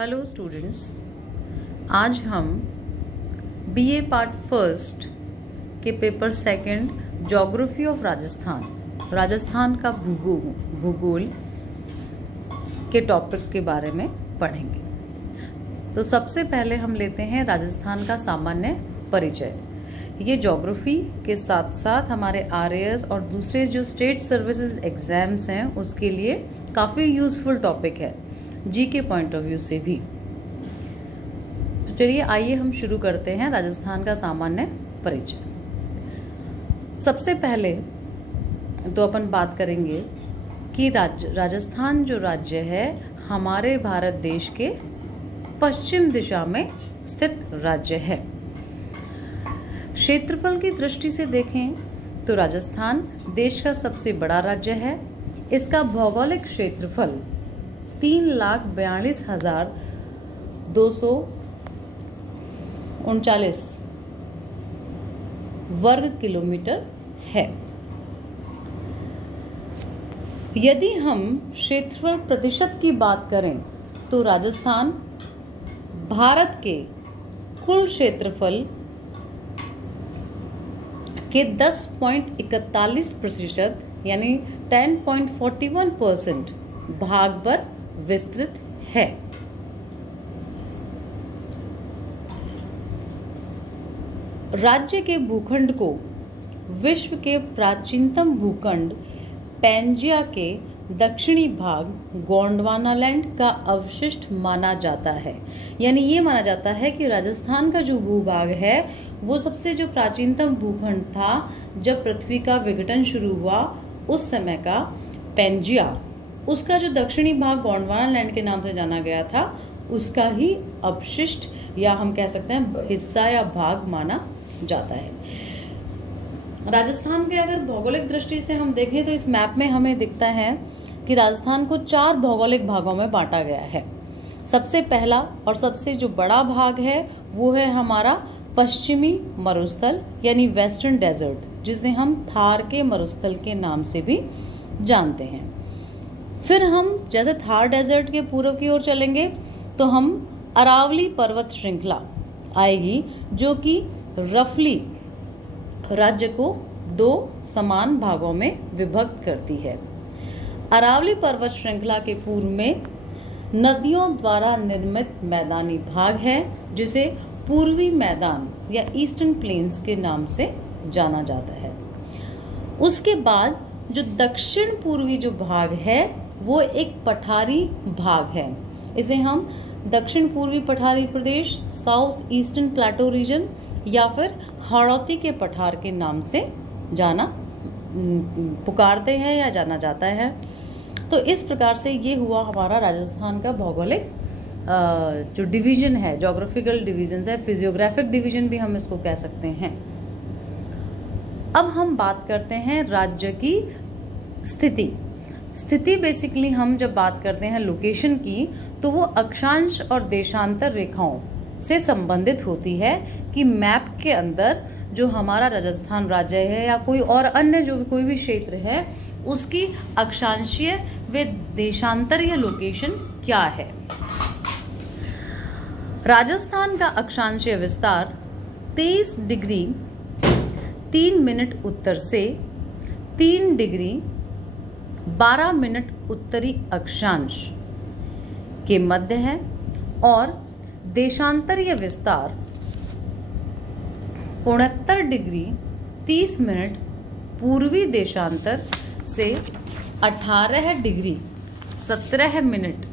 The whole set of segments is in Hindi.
हेलो स्टूडेंट्स, आज हम बीए पार्ट फर्स्ट के paper second geography of Rajasthan का भूगोल के टॉपिक के बारे में पढ़ेंगे। तो सबसे पहले हम लेते हैं राजस्थान का सामान्य परिचय। ये ज्योग्राफी के साथ साथ हमारे आरएएस और दूसरे जो स्टेट सर्विसेज एग्जाम्स हैं उसके लिए काफ़ी यूजफुल टॉपिक है जी के पॉइंट ऑफ व्यू से भी। तो चलिए आइए हम शुरू करते हैं राजस्थान का सामान्य परिचय। सबसे पहले तो अपन बात करेंगे कि राजस्थान जो राज्य है हमारे भारत देश के पश्चिम दिशा में स्थित राज्य है। क्षेत्रफल की दृष्टि से देखें तो राजस्थान देश का सबसे बड़ा राज्य है। इसका भौगोलिक क्षेत्रफल 3,42,239 वर्ग किलोमीटर है। यदि हम क्षेत्रफल प्रतिशत की बात करें तो राजस्थान भारत के कुल क्षेत्रफल के 10.41% यानी 10.41% भाग पर विस्तृत है। राज्य के भूखंड को विश्व के प्राचीनतम भूखंड पैंजिया के दक्षिणी भाग गोंडवानालैंड का अवशिष्ट माना जाता है। यानी ये माना जाता है कि राजस्थान का जो भूभाग है वो सबसे जो प्राचीनतम भूखंड था, जब पृथ्वी का विघटन शुरू हुआ उस समय का पैंजिया, उसका जो दक्षिणी भाग गोंडवानालैंड के नाम से जाना गया था, उसका ही अवशिष्ट या हम कह सकते हैं हिस्सा या भाग माना जाता है। राजस्थान के अगर भौगोलिक दृष्टि से हम देखें तो इस मैप में हमें दिखता है कि राजस्थान को 4 भौगोलिक भागों में बांटा गया है। सबसे पहला और सबसे जो बड़ा भाग है वो है हमारा पश्चिमी मरुस्थल यानी वेस्टर्न डेजर्ट, जिसे हम थार के मरुस्थल के नाम से भी जानते हैं। फिर हम जैसे थार डेजर्ट के पूर्व की ओर चलेंगे तो हम अरावली पर्वत श्रृंखला आएगी, जो कि रफली राज्य को 2 समान भागों में विभक्त करती है। अरावली पर्वत श्रृंखला के पूर्व में नदियों द्वारा निर्मित मैदानी भाग है, जिसे पूर्वी मैदान या ईस्टर्न प्लेन्स के नाम से जाना जाता है। उसके बाद जो दक्षिण पूर्वी जो भाग है वो एक पठारी भाग है। इसे हम दक्षिण पूर्वी पठारी प्रदेश, साउथ ईस्टर्न प्लेटो रीजन या फिर हाड़ौती के पठार के नाम से पुकारते हैं या जाना जाता है। तो इस प्रकार से ये हुआ हमारा राजस्थान का भौगोलिक जो डिवीजन है, ज्योग्राफिकल डिवीजन है, फिजियोग्राफिक डिवीजन भी हम इसको कह सकते हैं। अब हम बात करते हैं राज्य की स्थिति बेसिकली हम जब बात करते हैं लोकेशन की तो वो अक्षांश और देशांतर रेखाओं से संबंधित होती है कि मैप के अंदर जो हमारा राजस्थान राज्य है या कोई और अन्य जो कोई भी क्षेत्र है उसकी अक्षांशीय व देशांतरीय लोकेशन क्या है। राजस्थान का अक्षांशीय विस्तार 23 डिग्री 3 मिनट उत्तर से 3 डिग्री 12 मिनट उत्तरी अक्षांश के मध्य है और देशांतरीय विस्तार 69 डिग्री 30 मिनट पूर्वी देशांतर से 18 डिग्री 17 मिनट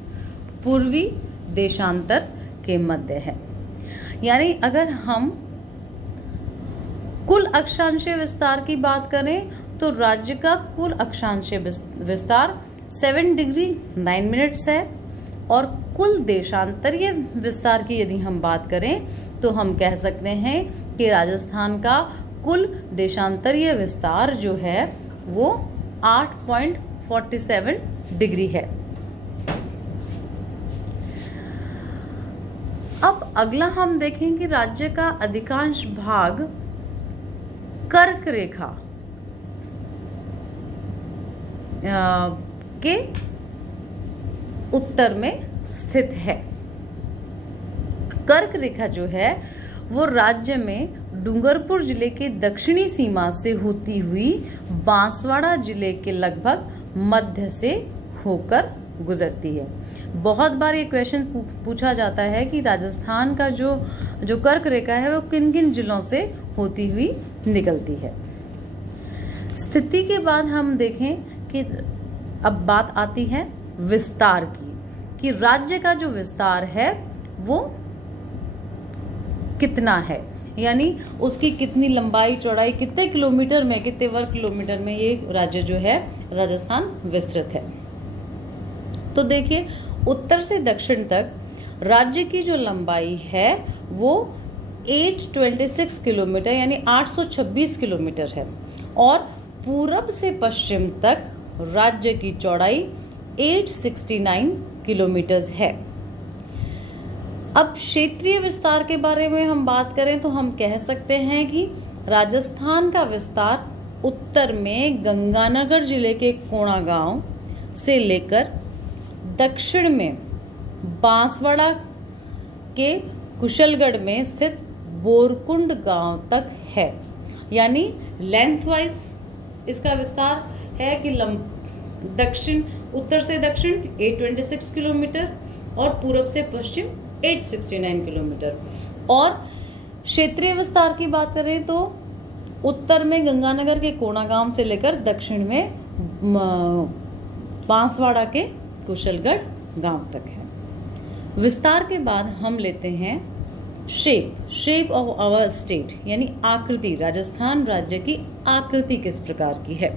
पूर्वी देशांतर के मध्य है। यानी अगर हम कुल अक्षांशीय विस्तार की बात करें तो राज्य का कुल अक्षांशीय विस्तार 7 डिग्री 9 मिनट्स है और कुल देशांतरीय विस्तार की यदि हम बात करें तो हम कह सकते हैं कि राजस्थान का कुल देशांतरीय विस्तार जो है वो 8.47 डिग्री है। अब अगला हम देखें कि राज्य का अधिकांश भाग कर्क रेखा के उत्तर में स्थित है। कर्क रेखा जो है वो राज्य में डूंगरपुर जिले के दक्षिणी सीमा से होती हुई बांसवाड़ा जिले के लगभग मध्य से होकर गुजरती है। बहुत बार ये क्वेश्चन पूछा जाता है कि राजस्थान का जो कर्क रेखा है वो किन किन जिलों से होती हुई निकलती है। स्थिति के बाद हम देखें कि अब बात आती है विस्तार की, कि राज्य का जो विस्तार है वो कितना है, यानी उसकी कितनी लंबाई चौड़ाई, कितने किलोमीटर में, कितने वर्ग किलोमीटर में ये राज्य जो है राजस्थान विस्तृत है। तो देखिए, उत्तर से दक्षिण तक राज्य की जो लंबाई है वो 826 किलोमीटर यानी 826 किलोमीटर है, और पूरब से पश्चिम तक राज्य की चौड़ाई 869 किलोमीटर है। अब क्षेत्रीय विस्तार के बारे में हम बात करें तो हम कह सकते हैं कि राजस्थान का विस्तार उत्तर में गंगानगर जिले के कोणागांव से लेकर दक्षिण में बांसवाड़ा के कुशलगढ़ में स्थित बोरकुंड गांव तक है। यानी लेंथवाइज इसका विस्तार है कि दक्षिण, उत्तर से दक्षिण 826 किलोमीटर और पूरब से पश्चिम 869 किलोमीटर। और क्षेत्रीय विस्तार की बात करें तो उत्तर में गंगानगर के कोणागांव से लेकर दक्षिण में बांसवाड़ा के कुशलगढ़ गांव तक है। विस्तार के बाद हम लेते हैं शेप ऑफ आवर स्टेट, यानी आकृति, राजस्थान राज्य की आकृति किस प्रकार की है।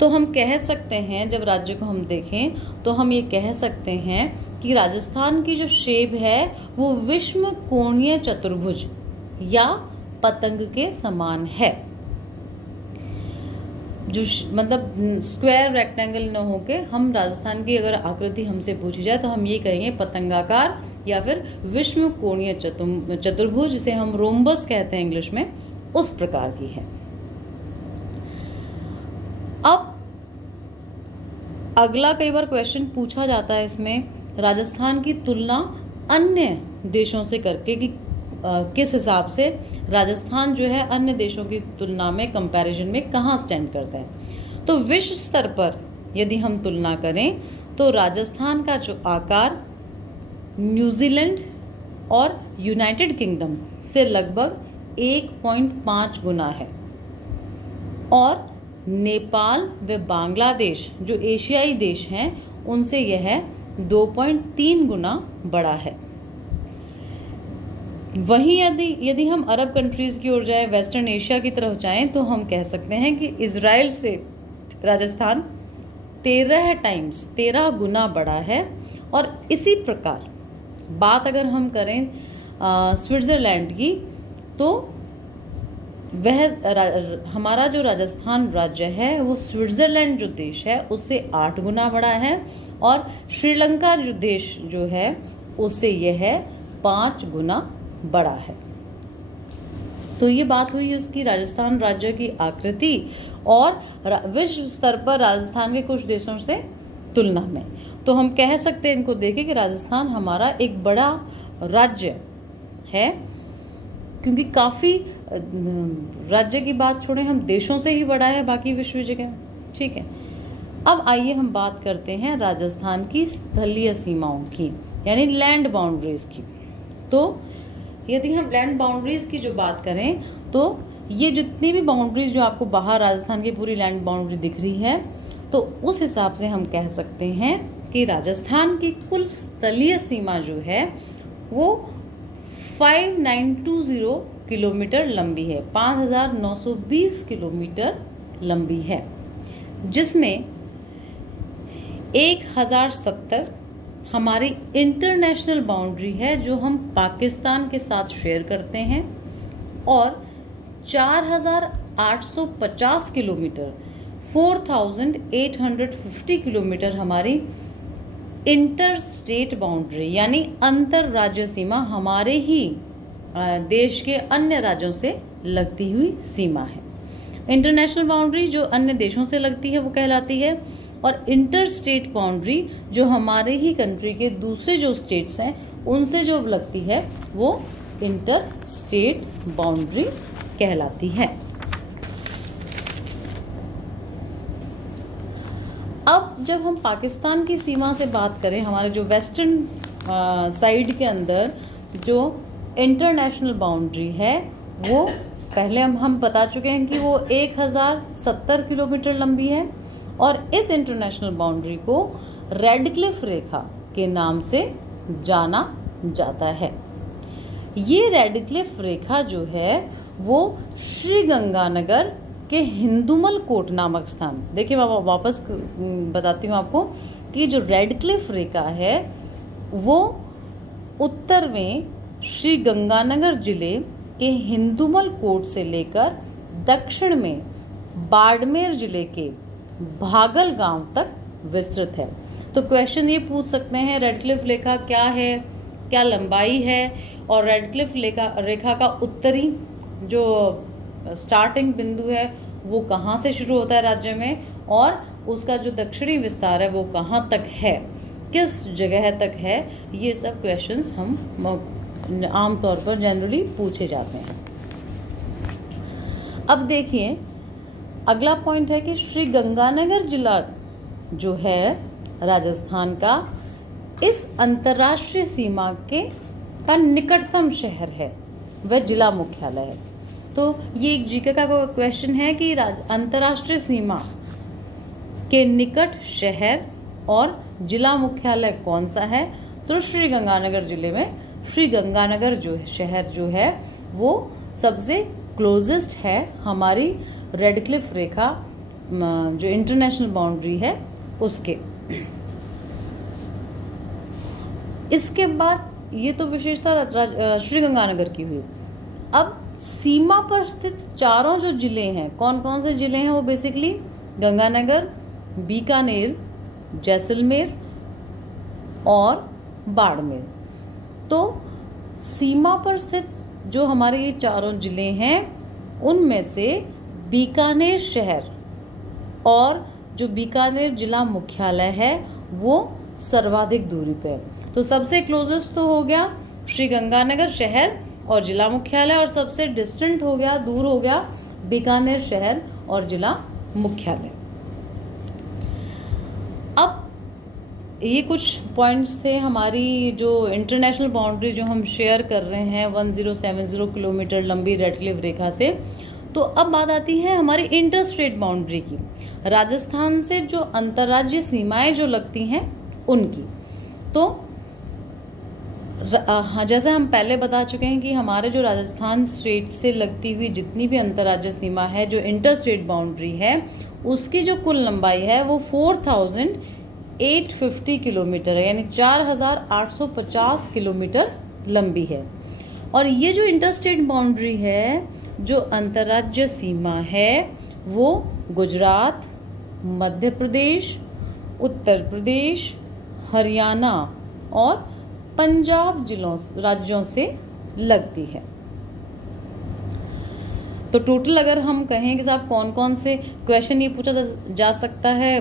तो हम कह सकते हैं, जब राज्य को हम देखें तो हम ये कह सकते हैं कि राजस्थान की जो शेप है वो विषम कोणीय चतुर्भुज या पतंग के समान है। जो मतलब स्क्वायर रेक्टेंगल न होके, हम राजस्थान की अगर आकृति हमसे पूछी जाए तो हम ये कहेंगे पतंगाकार या फिर विषम कोणीय चतुर्भुज, जिसे हम रोम्बस कहते हैं इंग्लिश में, उस प्रकार की है। अब अगला कई बार क्वेश्चन पूछा जाता है इसमें राजस्थान की तुलना अन्य देशों से करके कि किस हिसाब से राजस्थान जो है अन्य देशों की तुलना में, कंपैरिजन में कहाँ स्टैंड करता है। तो विश्व स्तर पर यदि हम तुलना करें तो राजस्थान का जो आकार न्यूजीलैंड और यूनाइटेड किंगडम से लगभग 1.5 गुना है, और नेपाल व बांग्लादेश जो एशियाई देश हैं उनसे यह 2.3 गुना बड़ा है। वहीं यदि हम अरब कंट्रीज की ओर जाएं, वेस्टर्न एशिया की तरफ जाएं, तो हम कह सकते हैं कि इजराइल से राजस्थान 13 गुना बड़ा है। और इसी प्रकार बात अगर हम करें स्विट्जरलैंड की, तो वह हमारा जो राजस्थान राज्य है वो स्विट्जरलैंड जो देश है उससे 8 गुना बड़ा है, और श्रीलंका जो देश जो है उससे यह 5 गुना बड़ा है। तो ये बात हुई उसकी राजस्थान राज्य की आकृति और विश्व स्तर पर राजस्थान के कुछ देशों से तुलना में। तो हम कह सकते हैं इनको देखें कि राजस्थान हमारा एक बड़ा राज्य है, क्योंकि काफ़ी राज्य की बात छोड़ें, हम देशों से ही बड़ा है बाकी विश्व जगह। ठीक है, अब आइए हम बात करते हैं राजस्थान की स्थलीय सीमाओं की, यानी लैंड बाउंड्रीज की। तो यदि हम लैंड बाउंड्रीज की जो बात करें तो ये जितनी भी बाउंड्रीज जो आपको बाहर राजस्थान की पूरी लैंड बाउंड्री दिख रही है, तो उस हिसाब से हम कह सकते हैं कि राजस्थान की कुल स्थलीय सीमा जो है वो 5920 किलोमीटर लंबी है, 5920 किलोमीटर लंबी है, जिसमें 1070 हमारी इंटरनेशनल बाउंड्री है जो हम पाकिस्तान के साथ शेयर करते हैं, और 4850 किलोमीटर 4850 किलोमीटर हमारी इंटर स्टेट बाउंड्री यानी अंतर राज्य सीमा हमारे ही देश के अन्य राज्यों से लगती हुई सीमा है। इंटरनेशनल बाउंड्री जो अन्य देशों से लगती है वो कहलाती है और इंटर स्टेट बाउंड्री जो हमारे ही कंट्री के दूसरे जो स्टेट्स हैं उनसे जो लगती है वो इंटर स्टेट बाउंड्री कहलाती है। अब जब हम पाकिस्तान की सीमा से बात करें, हमारे जो वेस्टर्न साइड के अंदर जो इंटरनेशनल बाउंड्री है वो पहले हम बता चुके हैं कि वो 1070 किलोमीटर लंबी है और इस इंटरनेशनल बाउंड्री को रेड क्लिफ रेखा के नाम से जाना जाता है। ये रेड क्लिफ रेखा जो है वो श्री गंगानगर के हिंदुमल कोट नामक स्थान, देखिए वापस बताती हूँ आपको कि जो रेड क्लिफ रेखा है वो उत्तर में श्री गंगानगर जिले के हिंदुमल कोट से लेकर दक्षिण में बाड़मेर जिले के भागल गांव तक विस्तृत है। तो क्वेश्चन ये पूछ सकते हैं रेड क्लिफ रेखा क्या है, क्या लंबाई है, और रेड क्लिफ रेखा का उत्तरी जो स्टार्टिंग बिंदु है वो कहाँ से शुरू होता है राज्य में, और उसका जो दक्षिणी विस्तार है वो कहाँ तक है, किस जगह तक है। ये सब क्वेश्चंस हम आमतौर पर जनरली पूछे जाते हैं। अब देखिए अगला पॉइंट है कि श्री गंगानगर जिला जो है राजस्थान का इस अंतर्राष्ट्रीय सीमा का निकटतम शहर है, वह जिला मुख्यालय है। तो ये एक जीके का क्वेश्चन है कि अंतर्राष्ट्रीय सीमा के निकट शहर और जिला मुख्यालय कौन सा है। तो श्री गंगानगर जिले में श्री गंगानगर जो शहर जो है वो सबसे क्लोजेस्ट है हमारी रेड क्लिफ रेखा जो इंटरनेशनल बाउंड्री है उसके। इसके बाद ये तो विशेषता श्री गंगानगर की हुई। अब सीमा पर स्थित चारों जो जिले हैं, कौन कौन से जिले हैं, वो बेसिकली गंगानगर, बीकानेर, जैसलमेर और बाड़मेर। तो सीमा पर स्थित जो हमारे ये चारों जिले हैं उनमें से बीकानेर शहर और जो बीकानेर जिला मुख्यालय है वो सर्वाधिक दूरी पे है। तो सबसे क्लोजेस्ट तो हो गया श्री गंगानगर शहर और जिला मुख्यालय, और सबसे डिस्टेंट हो गया, दूर हो गया बीकानेर शहर और जिला मुख्यालय। अब ये कुछ पॉइंट्स थे हमारी जो इंटरनेशनल बाउंड्री जो हम शेयर कर रहे हैं 1070 किलोमीटर लंबी रेड क्लिफ रेखा से। तो अब बात आती है हमारी इंटर स्टेट बाउंड्री की, राजस्थान से जो अंतर्राज्यीय सीमाएं जो लगती हैं उनकी। तो जैसे हम पहले बता चुके हैं कि हमारे जो राजस्थान स्टेट से लगती हुई जितनी भी अंतर्राज्यीय सीमा है जो इंटर स्टेट बाउंड्री है उसकी जो कुल लंबाई है वो 4850 किलोमीटर है, यानी 4850 किलोमीटर लंबी है। और ये जो इंटर स्टेट बाउंड्री है, जो अंतर्राज्यीय सीमा है, वो गुजरात, मध्य प्रदेश, उत्तर प्रदेश, हरियाणा और पंजाब राज्यों से लगती है। तो टोटल अगर हम कहें कि साहब कौन कौन से क्वेश्चन ये पूछा जा सकता है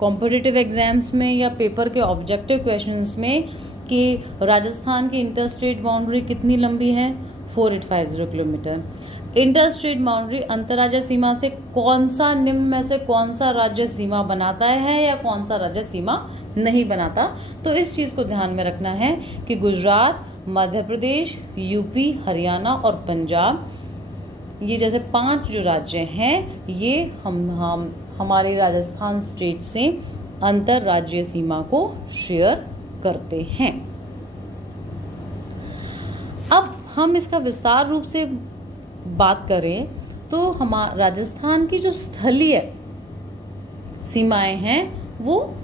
कॉम्पिटिटिव एग्जाम्स में या पेपर के ऑब्जेक्टिव क्वेश्चंस में कि राजस्थान की इंटर स्टेट बाउंड्री कितनी लंबी है, 4850 किलोमीटर। इंटर स्टेट बाउंड्री अंतर्राज्यीय सीमा से कौन सा निम्न में से कौन सा राज्य सीमा बनाता है या कौन सा राज्य सीमा नहीं बनाता। तो इस चीज को ध्यान में रखना है कि गुजरात, मध्य प्रदेश, यूपी, हरियाणा और पंजाब, ये जैसे 5 जो राज्य हैं ये हम हमारे राजस्थान स्टेट से अंतर्राज्यीय सीमा को शेयर करते हैं। अब हम इसका विस्तार रूप से बात करें तो राजस्थान की जो स्थलीय सीमाएं हैं वो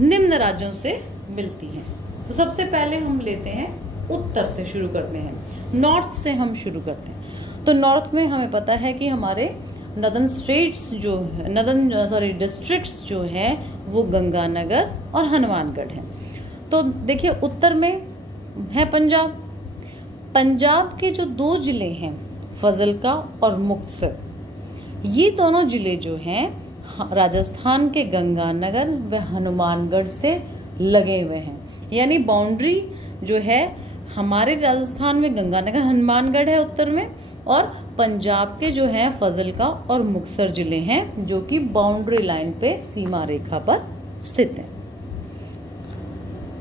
निम्न राज्यों से मिलती हैं। तो सबसे पहले हम लेते हैं उत्तर से शुरू करते हैं, नॉर्थ से हम शुरू करते हैं। तो नॉर्थ में हमें पता है कि हमारे नदन स्टेट्स जो डिस्ट्रिक्ट्स जो हैं वो गंगानगर और हनुमानगढ़ हैं। तो देखिए उत्तर में है पंजाब के जो 2 जिले हैं फजलका और मुक्तसर, ये दोनों जिले जो हैं राजस्थान के गंगानगर व हनुमानगढ़ से लगे हुए हैं। यानी बाउंड्री जो है हमारे राजस्थान में गंगानगर हनुमानगढ़ है उत्तर में, और पंजाब के जो है फजलका और मुक्तसर जिले हैं जो कि बाउंड्री लाइन पे सीमा रेखा पर स्थित हैं।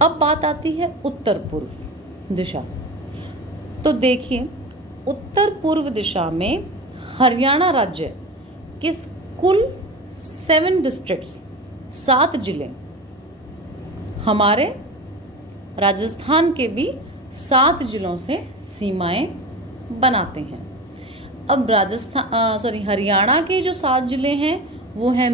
अब बात आती है उत्तर पूर्व दिशा। तो देखिए उत्तर पूर्व दिशा में हरियाणा राज्य के कुल 7 डिस्ट्रिक्ट्स 7 जिले, हमारे राजस्थान के भी 7 जिलों से सीमाएं बनाते हैं। अब हरियाणा के जो 7 जिले हैं वो हैं